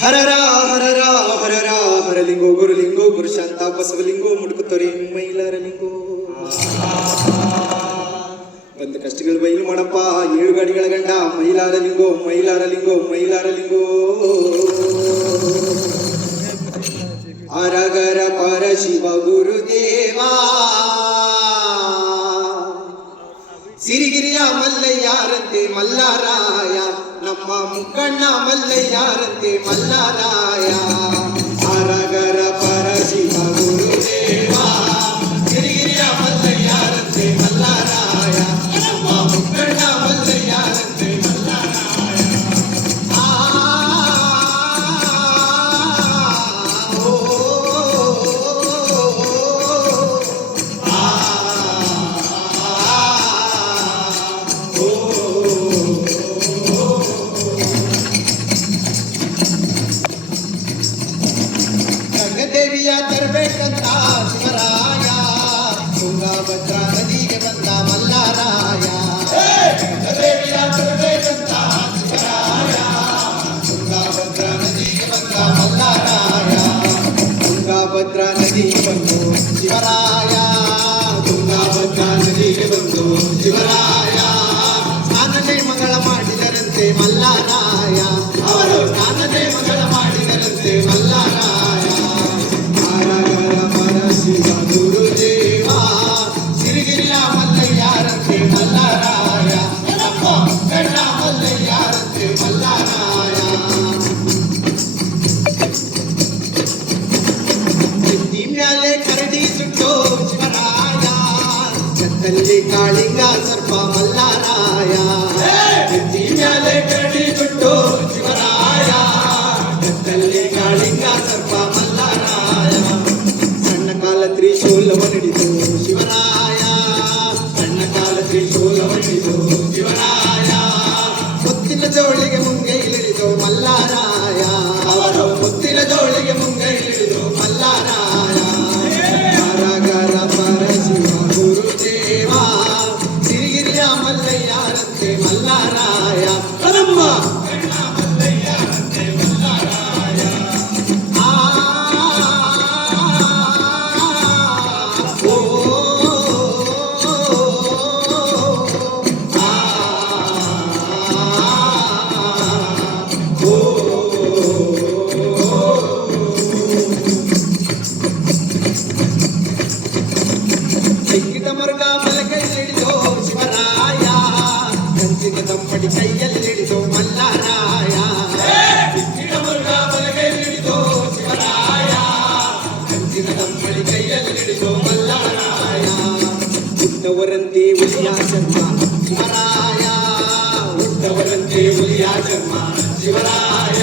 ಹರರ ಹರರ ಹರರ ಹರಲಿಂಗೋ ಗುರುಲಿಂಗೋ ಗುರುಶಾಂತ ಬಸವಲಿಂಗೋ ಮುಡುಕುತ್ತೋರಿ ಮೈಲಾರಲಿಂಗೋ. ಬಂದ ಕಷ್ಟಗಳು ಬಯಲು ಮಾಡಪ್ಪ ಏಳು ಗಾಡಿಗಳ ಗಂಡ ಮೈಲಾರಲಿಂಗೋ ಮೈಲಾರಲಿಂಗೋ ಮೈಲಾರಲಿಂಗೋ. ಅರಗರ ಪರ ಶಿವ ಗುರುದೇವಾ ಸಿರಿಗಿರಿಯ ಮಲ್ಲಯ್ಯಾರಂತೆ ಮಲ್ಲಾರಾಯ, ನಮ್ಮ ಮುಕ್ಕಣ್ಣ ಮಲ್ಲಯ್ಯಾರಂತೆ ಮಲ್ಲಾರಾಯ. ಅರಗರ ಪರ ಶಿವ ಗುರುದೇವಾ ಸಿರಿಗಿರಿಯ ಮಲ್ಲಯ್ಯಾರಂತೆ ಮಲ್ಲಾರಾಯ, ನಮ್ಮ ಮುಕ್ಕಣ್ಣ ಮಲ್ಲಯ್ಯಾರಂತೆ ಮಲ್ಲಾರಾಯ. ದೇವಿಯ ತರಬೇಕಂತ ಶಿವರಾಯ, ತುಂಗಭದ್ರಾ ನದಿಗೆ ಬಂದ ಮಲ್ಲಾರಾಯ. ದೇವಿಯ ತರಬೇಕಂತ ಶಿವರಾಯ, ತುಂಗಭದ್ರಾ ನದಿಗೆ ಬಂದ ಮಲ್ಲಾರಾಯ. ತುಂಗಭದ್ರಾ ನದಿಗೆ ಬಂದು ಶಿವರಾಯ, ತುಂಗಭದ್ರಾ ನದಿಗೆ ಬಂದು ಶಿವರಾಯ. ಸ್ನಾನನೇ ಮಂಗಳ ಮಾಡಿದರಂತೆ ಮಲ್ಲಾರಾಯ, ಅವರು ಸ್ನಾನನೇ ಮಂಗಳ ಮಾಡಿದರಂತೆ ಮಲ್ಲಾರಾಯ. ಶಿವ ಗುರುದೇವ ಸಿರಿಗಿರಿಯ ಮಲ್ಲಯ್ಯಾರಂತೆ ಮಲ್ಲಾರಾಯ, ನಮ್ಮ ಮುಕ್ಕಣ್ಣ ಮಲ್ಲಯ್ಯಾರಂತೆ ಮಲ್ಲಾರಾಯ. ಎತ್ತಿ ಮ್ಯಾಲೆ ಕರಡಿ ಸುಟ್ಟು ಶಿವರಾಯ, ಕತ್ತಲ್ಲಿ ಕಾಳಿಂಗ ಸರ್ಪ ಮಲ್ಲಾರಾಯ. ಎತ್ತಿ ಮ್ಯಾಲೆ ಕರಡಿ ಸುಟ್ಟು ಶಿವರಾಯ, ಕತ್ತಲ್ಲಿ ಕಾಳಿಂಗ ಸರ್ಪ ಮಲ್ಲಾರಾಯ. ತ್ರಿಶೂಲವನಿಡಿದು ಶಿವರಾಯ, ಸಣ್ಣ ಕಾಲ ತ್ರಿಶೂಲವನಿಡಿದು ಶಿವರಾಯ. ಮುತ್ತಿನ ಜೋಳಿಗೆ ಮುಂಗೈಲಿಳಿದು ಮಲ್ಲಾರಾಯ, ಅವರು ಮುತ್ತಿನ ಜೋಳಿಗೆ ಮುಂಗೈಲಿಳಿದು ಮಲ್ಲಾರಾಯ. ಹರಗರ ಪರ ಶಿವ ಗುರುದೇವ ಸಿರಿಗಿರಿಯ ಮಲ್ಲಯ್ಯಾರಂತೆ ಮಲ್ಲಾರಾಯ, ನಮ್ಮ ಮಲ್ಲಯ್ಯಾರಂತೆ ಮಲ್ಲಾರಾಯ. ಮರುಗ ಮಲಗೈಲಿಡಿದು ಶಿವರಾಯ, ಕಂಚಿನ ತಮ್ಮಡಿ ಕೈಯಲ್ಲಿಡಿದು ಮಲ್ಲಾರಾಯ. ಮರುಗ ಮಲಗೈಲಿಡಿದು ಶಿವರಾಯ, ಕಂಚಿನ ತಮ್ಮಡಿ ಕೈಯಲ್ಲಿಡಿದು ಮಲ್ಲಾರಾಯ. ಹುಟ್ಟವರಂತೆ ಹುಲಿಯ ಜನ್ಮ ಶಿವರಾಯ, ಹುಟ್ಟವರಂತೆ ಹುಲಿಯ ಜನ್ಮ ಶಿವರಾಯ.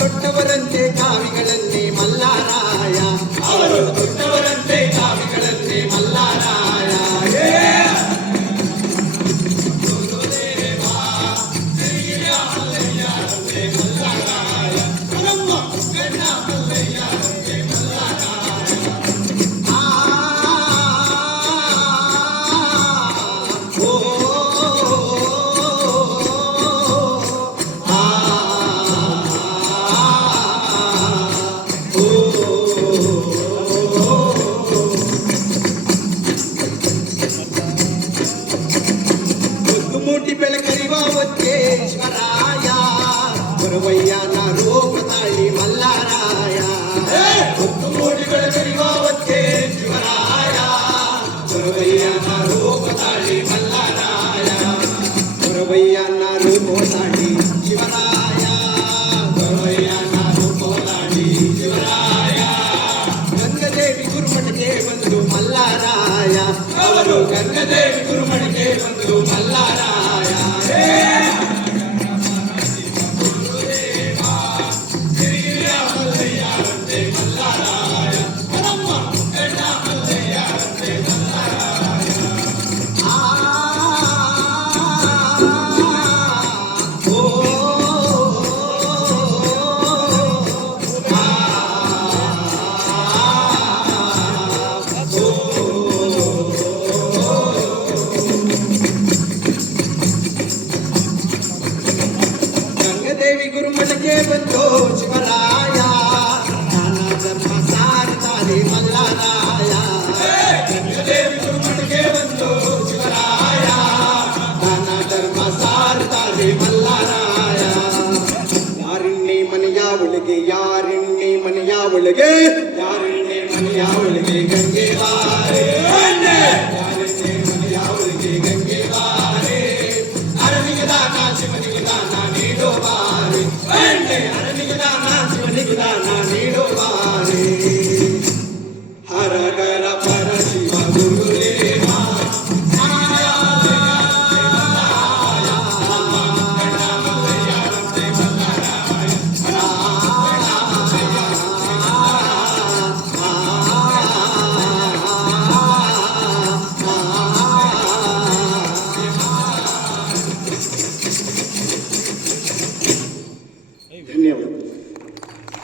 ತೊಟ್ಟವರಂತೆ ಕಾವಿಗಳನ್ನೇ ಮಲ್ಲಾರಾಯ, ಅವರು ತೊಟ್ಟವರಂತೆ ಕಾವಿಗಳನ್ನೇ ಮಲ್ಲಾರಾಯ. ಮೂಟಿ ಬೆಳಕರಿವ ಒತ್ತೆ ಶಿವರಾಯ, ಬರುವಯ್ಯನ ರೂಪ ತಾಳಿ ಮಲ್ಲಾರಾಯ. ಮೂಟಿ ಬೆಳಕರಿವ ಒತ್ತೆ ಶಿವರಾಯ, ಬರುವಯ್ಯನ ರೂಪ ತಾಳಿ ಮಲ್ಲಾರಾಯ. ಬರುವಯ್ಯನ ರೂಪ ತಾಳಿ ಶಿವರಾಯ, ಬರುವಯ್ಯನ ರೂಪ ತಾಳಿ ಶಿವರಾಯ. ಗಂಗದೇವಿ ಗುರುಮಠಕ್ಕೆ ಬಂದು ಮಲ್ಲಾರಾಯ, ಅವರು ಗಂಗದೇವಿ ಗುರುಮಠಕ್ಕೆ ಬಂದು ಮಲ್ಲಾರಾಯ. ದೇವಿ ಗುರುಮಠಕ್ಕೆ ಬಂದು ಶಿವರಾಯ ಜ್ಞಾನ ಧರ್ಮ ಸಾರಿದಾರೆ ಮಲ್ಲರಾಯ ದೇವಿ ಗುರುಮಠಕ್ಕೆ ಬಂದು ಶಿವರಾಯ ಜ್ಞಾನ ಧರ್ಮ ಸಾರಿದಾರೆ ಮಲ್ಲರಾಯ ಯಾರಿಣ್ಣೆ ಮನೆಯ ಒಳಗೆ ಯಾರಿಣ್ಣೆ ಮನೆಯ ಒಳಗೆ ಯಾರಿಣ್ಣೆ ಮನೆಯ ಒಳಗೆ ಗಂಗೆ ಬಾರೆ ಯಾರಿಣ್ಣೆ ಮನೆಯ ಒಳಗೆ ಗಂಗೆ ಬಾರೆ ಅರನಿಗೆ ದಾನ ಶಿವನಿಗೆ ದಾನ ನೀಡೋ ಬಾರೆ ಅರನಿಗೆ ದಾನ ಶಿವನಿಗೆ ದಾನ ನೀಡೋ ಬಾರೆ ಹರಗರ ಪರ ಶಿವ ಗುರುದೇವ ಧನ್ಯವಾದ.